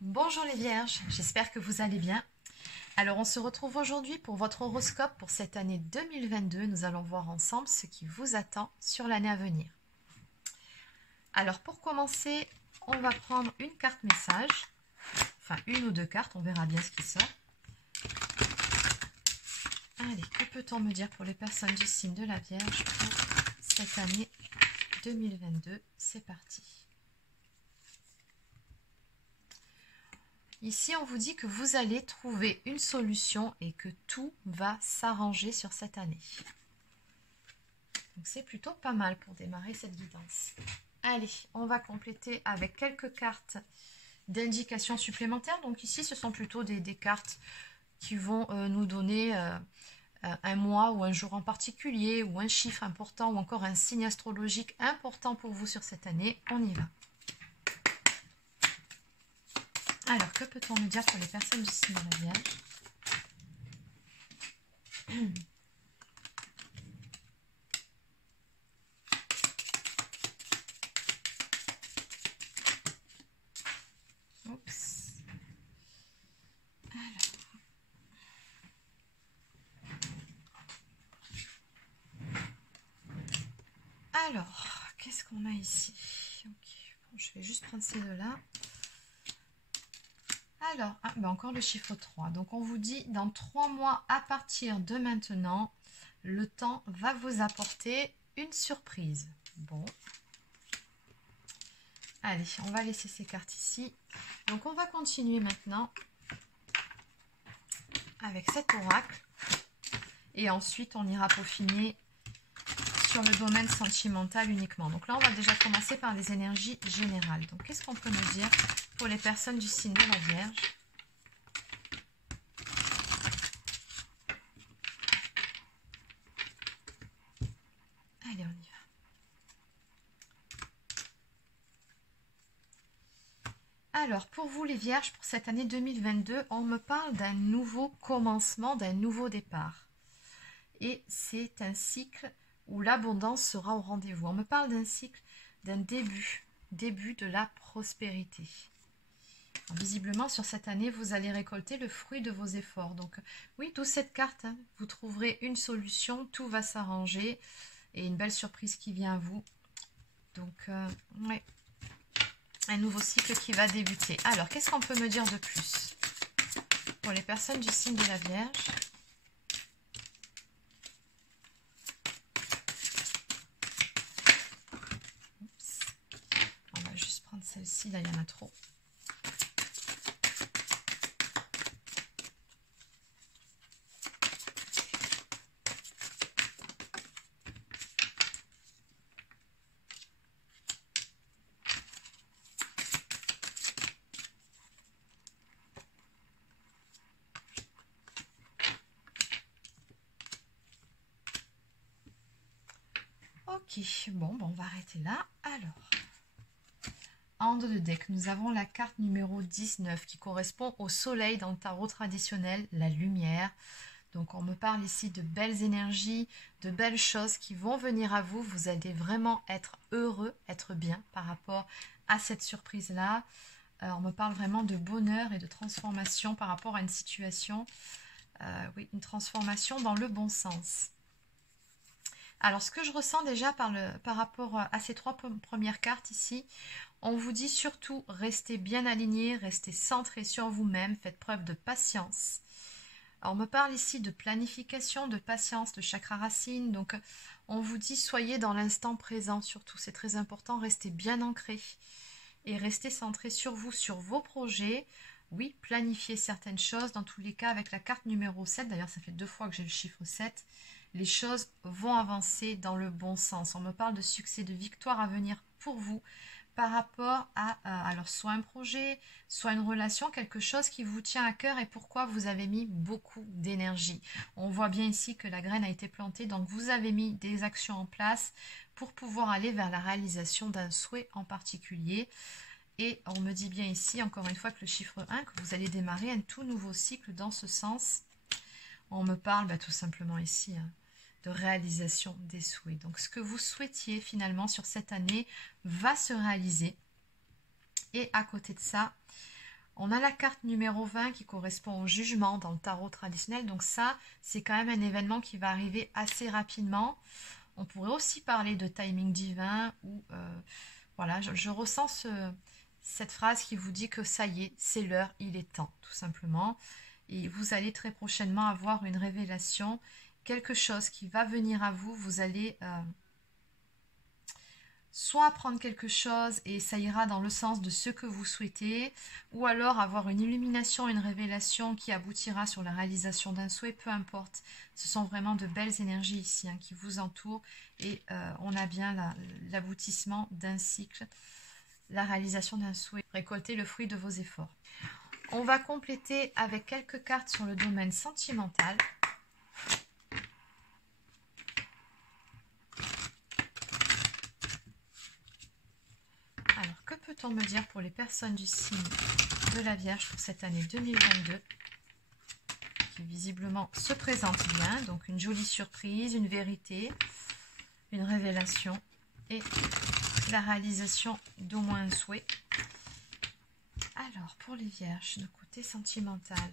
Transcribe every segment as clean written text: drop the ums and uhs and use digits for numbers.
Bonjour les Vierges, j'espère que vous allez bien. Alors on se retrouve aujourd'hui pour votre horoscope pour cette année 2022. Nous allons voir ensemble ce qui vous attend sur l'année à venir. Alors pour commencer, on va prendre une carte message, enfin une ou deux cartes, on verra bien ce qui sort. Allez, que peut-on me dire pour les personnes du signe de la Vierge pour cette année 2022? C'est parti. Ici, on vous dit que vous allez trouver une solution et que tout va s'arranger sur cette année. Donc, c'est plutôt pas mal pour démarrer cette guidance. Allez, on va compléter avec quelques cartes d'indications supplémentaires. Donc ici, ce sont plutôt des cartes qui vont nous donner un mois ou un jour en particulier, ou un chiffre important, ou encore un signe astrologique important pour vous sur cette année. On y va. Alors, que peut-on me dire pour les personnes du signe de la Vierge? Oups. Alors, qu'est-ce qu'on a ici? Okay. Bon, je vais juste prendre ces deux-là. Alors, encore le chiffre 3. Donc, on vous dit, dans 3 mois à partir de maintenant, le temps va vous apporter une surprise. Bon. Allez, on va laisser ces cartes ici. Donc, on va continuer maintenant avec cet oracle. Et ensuite, on ira peaufiner sur le domaine sentimental uniquement. Donc là, on va déjà commencer par les énergies générales. Donc, qu'est-ce qu'on peut nous dire pour les personnes du signe de la Vierge? Allez, on y va. Alors, pour vous les Vierges, pour cette année 2022, on me parle d'un nouveau commencement, d'un nouveau départ. Et c'est un cycle où l'abondance sera au rendez-vous. On me parle d'un cycle, d'un début de la prospérité. Alors, visiblement, sur cette année, vous allez récolter le fruit de vos efforts. Donc, oui, d'où cette carte, hein, vous trouverez une solution, tout va s'arranger et une belle surprise qui vient à vous. Donc, ouais, un nouveau cycle qui va débuter. Alors, qu'est-ce qu'on peut me dire de plus pour les personnes du signe de la Vierge? Celle-ci, là, il y en a trop. Ok, bon, on va arrêter là. Alors, en dos de deck, nous avons la carte numéro 19 qui correspond au soleil dans le tarot traditionnel, la lumière. Donc on me parle ici de belles énergies, de belles choses qui vont venir à vous. Vous allez vraiment être heureux, être bien par rapport à cette surprise-là. On me parle vraiment de bonheur et de transformation par rapport à une situation. Oui, une transformation dans le bon sens. Alors, ce que je ressens déjà par rapport à ces 3 premières cartes ici, on vous dit surtout, restez bien alignés, restez centrés sur vous-même, faites preuve de patience. Alors, on me parle ici de planification, de patience, de chakra racine. Donc, on vous dit, soyez dans l'instant présent surtout. C'est très important, restez bien ancrés et restez centrés sur vous, sur vos projets. Oui, planifiez certaines choses. Dans tous les cas, avec la carte numéro 7, d'ailleurs, ça fait 2 fois que j'ai le chiffre 7, les choses vont avancer dans le bon sens. On me parle de succès, de victoire à venir pour vous par rapport à alors soit un projet, soit une relation, quelque chose qui vous tient à cœur et pourquoi vous avez mis beaucoup d'énergie. On voit bien ici que la graine a été plantée, donc vous avez mis des actions en place pour pouvoir aller vers la réalisation d'un souhait en particulier. Et on me dit bien ici, encore une fois, que le chiffre 1, que vous allez démarrer un tout nouveau cycle dans ce sens. On me parle tout simplement ici de réalisation des souhaits. Donc, ce que vous souhaitiez finalement sur cette année va se réaliser. Et à côté de ça, On a la carte numéro 20 qui correspond au jugement dans le tarot traditionnel. Donc ça, c'est quand même un événement qui va arriver assez rapidement. On pourrait aussi parler de timing divin ou voilà, je ressens cette phrase qui vous dit que ça y est, c'est l'heure, il est temps, tout simplement. Et vous allez très prochainement avoir une révélation, quelque chose qui va venir à vous. Vous allez soit apprendre quelque chose et ça ira dans le sens de ce que vous souhaitez, ou alors avoir une illumination, une révélation qui aboutira sur la réalisation d'un souhait, peu importe. Ce sont vraiment de belles énergies ici hein, qui vous entourent et on a bien l'aboutissement d'un cycle, la réalisation d'un souhait, récolter le fruit de vos efforts. On va compléter avec quelques cartes sur le domaine sentimental. Alors, que peut-on me dire pour les personnes du signe de la Vierge pour cette année 2022 qui visiblement se présente bien, donc une jolie surprise, une vérité, une révélation et la réalisation d'au moins un souhait. Alors, pour les Vierges, le côté sentimental.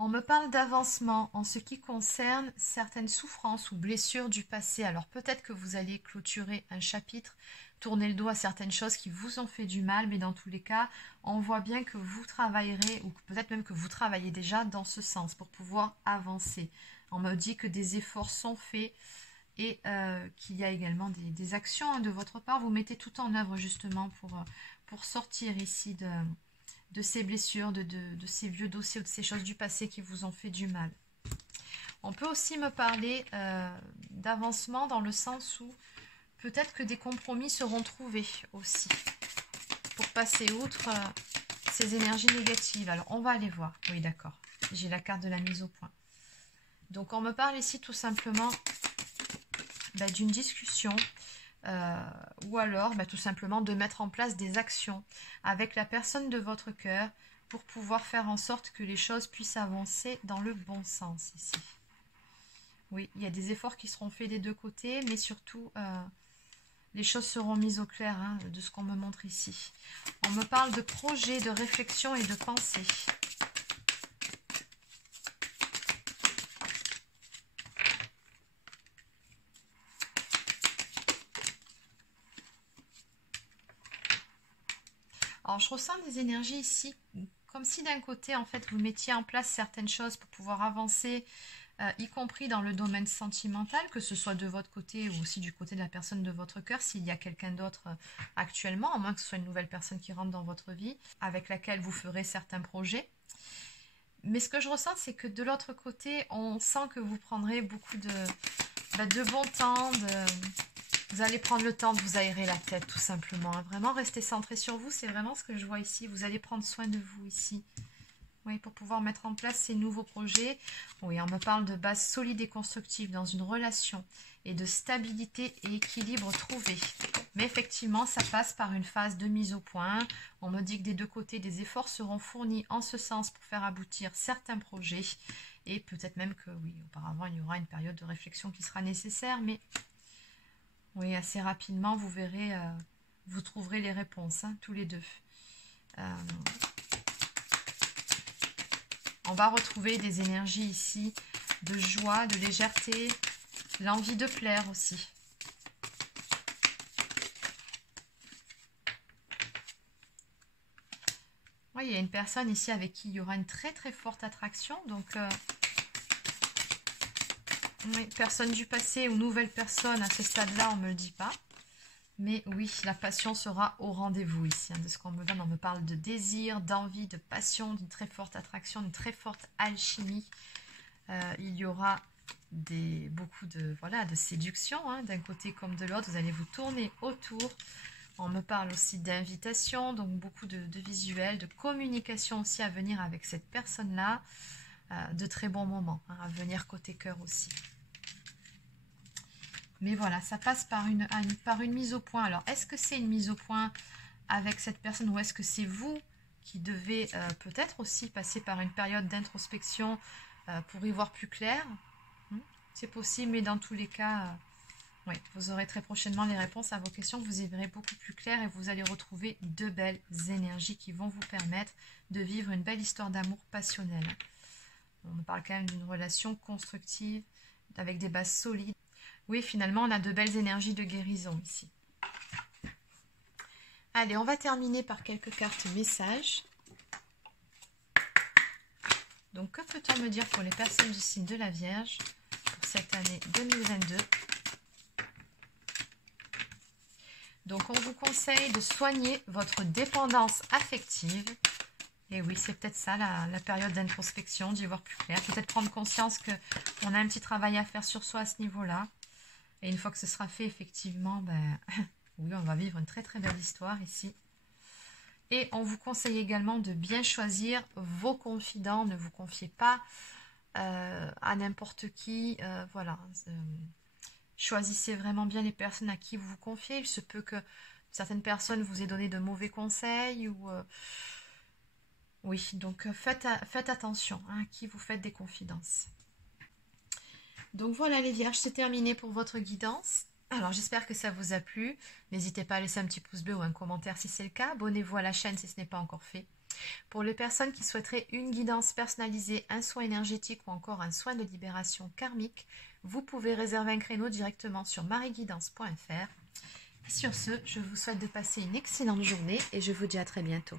On me parle d'avancement en ce qui concerne certaines souffrances ou blessures du passé. Alors peut-être que vous allez clôturer un chapitre, tourner le dos à certaines choses qui vous ont fait du mal, mais dans tous les cas, on voit bien que vous travaillerez, ou peut-être même que vous travaillez déjà dans ce sens pour pouvoir avancer. On me dit que des efforts sont faits et qu'il y a également des actions hein, de votre part. Vous mettez tout en œuvre justement pour sortir ici de ces blessures, de ces vieux dossiers ou de ces choses du passé qui vous ont fait du mal. On peut aussi me parler d'avancement dans le sens où peut-être que des compromis seront trouvés aussi pour passer outre ces énergies négatives. Alors, on va aller voir. Oui, d'accord. J'ai la carte de la mise au point. Donc, on me parle ici tout simplement d'une discussion ou alors tout simplement de mettre en place des actions avec la personne de votre cœur pour pouvoir faire en sorte que les choses puissent avancer dans le bon sens ici. Oui, il y a des efforts qui seront faits des deux côtés, mais surtout les choses seront mises au clair hein, de ce qu'on me montre ici. On me parle de projets, de réflexion et de pensée. Alors, je ressens des énergies ici, comme si d'un côté, en fait, vous mettiez en place certaines choses pour pouvoir avancer, y compris dans le domaine sentimental, que ce soit de votre côté ou aussi du côté de la personne de votre cœur, s'il y a quelqu'un d'autre actuellement, à moins que ce soit une nouvelle personne qui rentre dans votre vie, avec laquelle vous ferez certains projets. Mais ce que je ressens, c'est que de l'autre côté, on sent que vous prendrez beaucoup de bon temps, vous allez prendre le temps de vous aérer la tête, tout simplement. Hein. Vraiment, rester centré sur vous, c'est vraiment ce que je vois ici. Vous allez prendre soin de vous ici. Oui, pour pouvoir mettre en place ces nouveaux projets. Oui, on me parle de base solide et constructive dans une relation et de stabilité et équilibre trouvé. Mais effectivement, ça passe par une phase de mise au point. On me dit que des deux côtés, des efforts seront fournis en ce sens pour faire aboutir certains projets. Et peut-être même que, oui, auparavant, il y aura une période de réflexion qui sera nécessaire, mais... oui, assez rapidement, vous verrez, vous trouverez les réponses, hein, tous les deux. On va retrouver des énergies ici de joie, de légèreté, l'envie de plaire aussi. Oui, il y a une personne ici avec qui il y aura une très très forte attraction, donc... oui, personne du passé ou nouvelle personne à ce stade-là, on ne me le dit pas. Mais oui, la passion sera au rendez-vous ici. Hein, de ce qu'on me donne, on me parle de désir, d'envie, de passion, d'une très forte attraction, d'une très forte alchimie. Il y aura beaucoup de séduction, hein, d'un côté comme de l'autre. Vous allez vous tourner autour. On me parle aussi d'invitation, donc beaucoup de visuels, de communication aussi à venir avec cette personne-là. De très bons moments hein, à venir côté cœur aussi. Mais voilà, ça passe par une mise au point. Alors, est-ce que c'est une mise au point avec cette personne ou est-ce que c'est vous qui devez peut-être aussi passer par une période d'introspection pour y voir plus clair? C'est possible, mais dans tous les cas, Oui, vous aurez très prochainement les réponses à vos questions. Vous y verrez beaucoup plus clair et vous allez retrouver de belles énergies qui vont vous permettre de vivre une belle histoire d'amour passionnelle. On parle quand même d'une relation constructive avec des bases solides. Oui, finalement, on a de belles énergies de guérison ici. Allez, on va terminer par quelques cartes messages. Donc, que peut-on me dire pour les personnes du signe de la Vierge pour cette année 2022? Donc, on vous conseille de soigner votre dépendance affective. Et oui, c'est peut-être ça, la période d'introspection, d'y voir plus clair. Peut-être prendre conscience qu'on a un petit travail à faire sur soi à ce niveau-là. Et une fois que ce sera fait, effectivement, ben, oui, on va vivre une très très belle histoire ici. Et on vous conseille également de bien choisir vos confidents. Ne vous confiez pas à n'importe qui. Voilà. Choisissez vraiment bien les personnes à qui vous vous confiez. Il se peut que certaines personnes vous aient donné de mauvais conseils. Oui, donc faites attention à qui vous faites des confidences. Donc voilà les Vierges, c'est terminé pour votre guidance. Alors j'espère que ça vous a plu. N'hésitez pas à laisser un petit pouce bleu ou un commentaire si c'est le cas. Abonnez-vous à la chaîne si ce n'est pas encore fait. Pour les personnes qui souhaiteraient une guidance personnalisée, un soin énergétique ou encore un soin de libération karmique, vous pouvez réserver un créneau directement sur marieguidance.fr. Sur ce, je vous souhaite de passer une excellente journée et je vous dis à très bientôt.